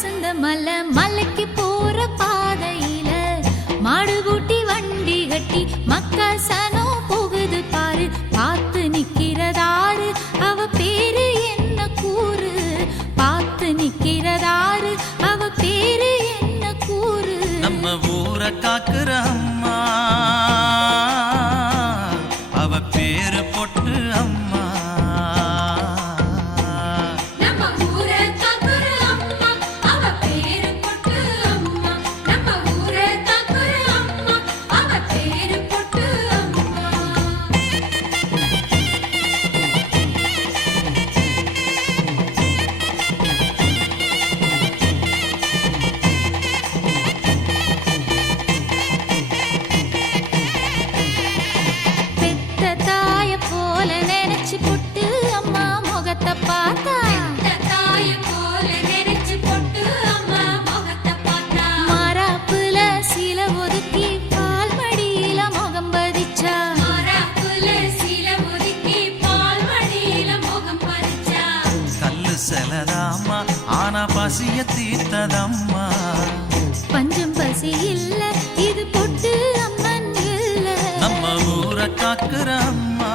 வசந்த மலை மலைக்கு போற பாதையில மாடு பூட்டி வண்டி கட்டி மக்கா சனம் போகுது பாரு. பார்த்து நிக்கிறதாரு அவ பேரு என்ன கூறு. பார்த்து நிக்கிறதாரு அவ பேரு என்ன கூறு. நம்ம ஊரை காக்குற அம்மா அவ பேரு பொட்டு அம்மா. செலதாம்மா ஆனா பசிய தீர்த்ததம்மா. பஞ்சம் பசி இல்ல இது பொட்டு அம்மன் இல்ல. நம்ம ஊரை காக்குற அம்மா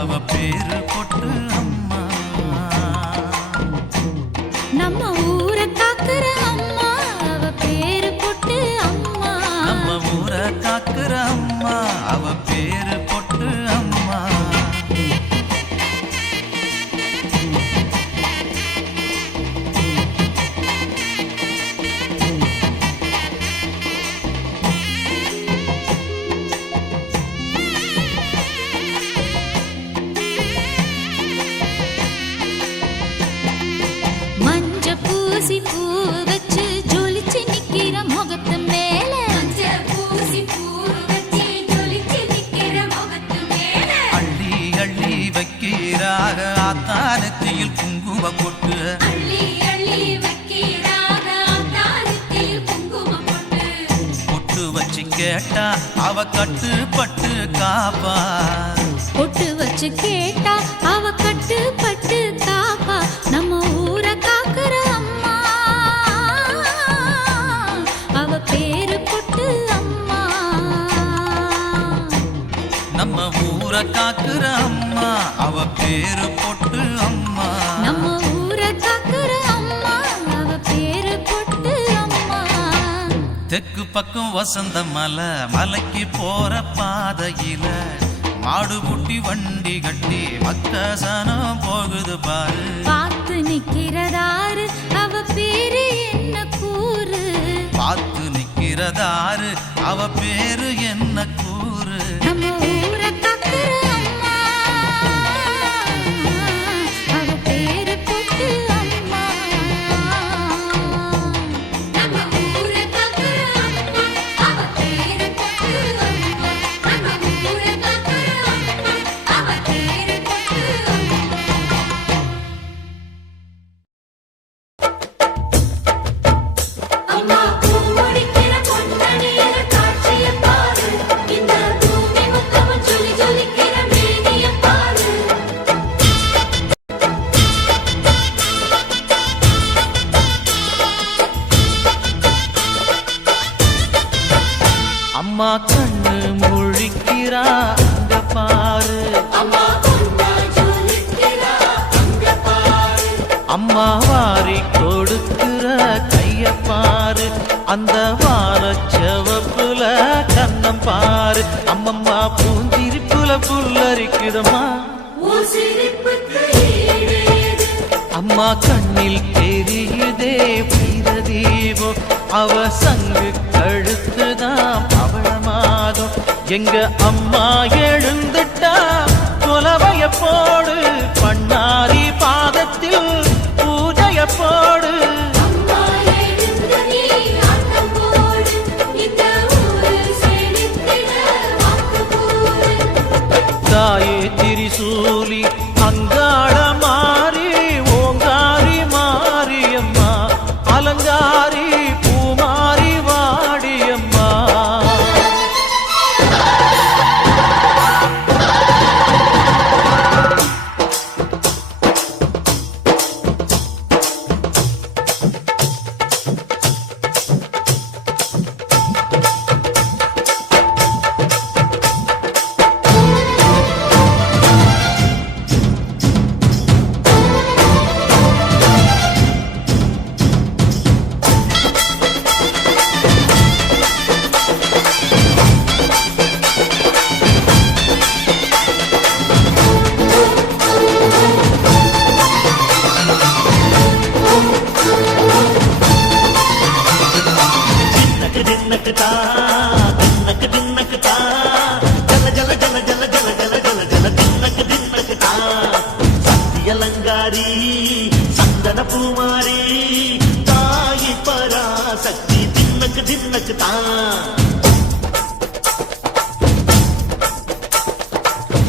அவ பேரு பொட்டு அம்மா. நம்ம ஊரை காக்குற அம்மா அவ பேரு பொட்டு அம்மா. நம்ம ஊரை காக்குற அம்மா அவ பேரு பொட்டு அம்மா. பூ வச்சு ஜொலிச்சு நிக்கிற முகத்து மேல. பூசி பூ வச்சு ஜொலிச்சு நிக்கிற முகத்து மேல. அள்ளி அள்ளி வைக்கிறாக ஆத்தானத்தில் குங்கும பொட்டு. அள்ளி அள்ளி வைக்கிறாக ஆத்தானத்தில் குங்கும பொட்டு. பொட்டு வச்சு கேட்டா அவ கட்டுப்பட்டு காப்பா. பொட்டு வச்சு கேட்டா அவ கட்டுப்பட்டு காப்பா. நம்ம ஊரை காக்குற அம்மா அவ பேரு பொட்டு அம்மா. நம்ம ஊரை காக்குற அம்மா அவ பேரு பொட்டு அம்மா. நம்ம ஊரை காக்குற அம்மா அவ பேரு பொட்டு அம்மா. தெற்கு பக்கம் வசந்த மலை மலைக்கு போற பாதையில மாடு பூட்டி வண்டி கட்டி மக்கசனம் போகுது பாரு. பார்த்து நிக்கிறதாரு அவ பேரு என்ன கூறு. பார்த்து நிக்கிறதாரு அவ பேரு என்ன கூறு. நம்ம ஊரை காக்குற அம்மா அவ பேரு பொட்டு அம்மா. நம்ம ஊரை காக்குற அம்மா அவ பேரு பொட்டு அம்மா. நம்ம ஊரை காக்குற அம்மா அவ பேரு பொட்டு அம்மா. அம்மா பூமுடிக்கிற பொன்னணியில காட்சிய பாரு. இந்த பூமி முத்தமும் ஜொலி ஜொலிக்கிற மேனிய பாரு. அம்மா கண்ணு முழிக்கிறா அங்க பாரு. அம்மா பொன்னா ஜொலிக்கிறா அங்க பாரு. அம்மா வாரி கொடுக்கிற கைய பாரு. அந்த வானச்சவப்புல கண்ணம் பாரு. அம்மம்மா பூந்திரிப்புல புல்லரிக்குதம்மா. உன் சிரிப்புக்கு ஈடேது. அம்மா கண்ணில் தெரியுதே வீரதீபம். அவ சங்கு கழுத்துதான் பவளமாகும். எங்க அம்மா எழுந்துட்டா கொலவைய போடு. பண்ணாரி பாதத்தில் பூஜைய போடு. அம்மா எழுந்து நீ ஆட்டம் போடு. இந்த ஊரு செழித்திட வாக்கு கூறு. தாயே திரிசூலி அங்காள மாறி ஓங்காரி மாரியம்மா. அலங்காரி பூமாரி வாடியம்மா.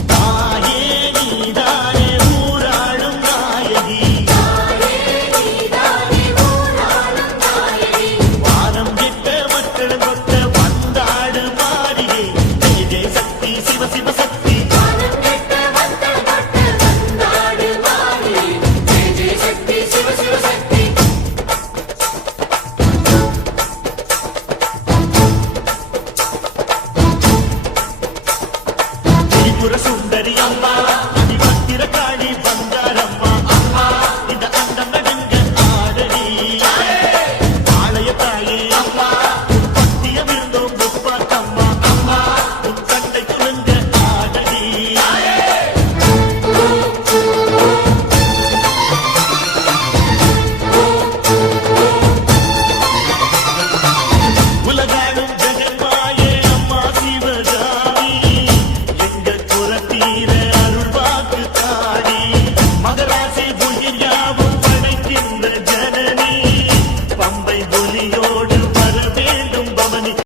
தாயே நீதானே ஊராளும் நாயகி வானம் கெட்ட மக்கள் கொத்த வந்தாடு மாறியே ஜெய ஜெய சக்தி சிவ சிவ சக்தி திரிபுர சுந்தரி அம்மா அதிபத்திர காளி பங்காரம்மா அம்மா இந்த அண்டம் நடுங்க ஆடடி ஆலய தாயே அம்மா பத்தியம் இருந்தோம் முப்பாட்டம்மா அம்மா உன் கட்டை குலுங்க ஆடடி உலகாடும் ஜெகன்மாயே அம்மா சிவகாமி எங்க குலத்தீர அருள் வாக்கு தாடி மகராசி புகியா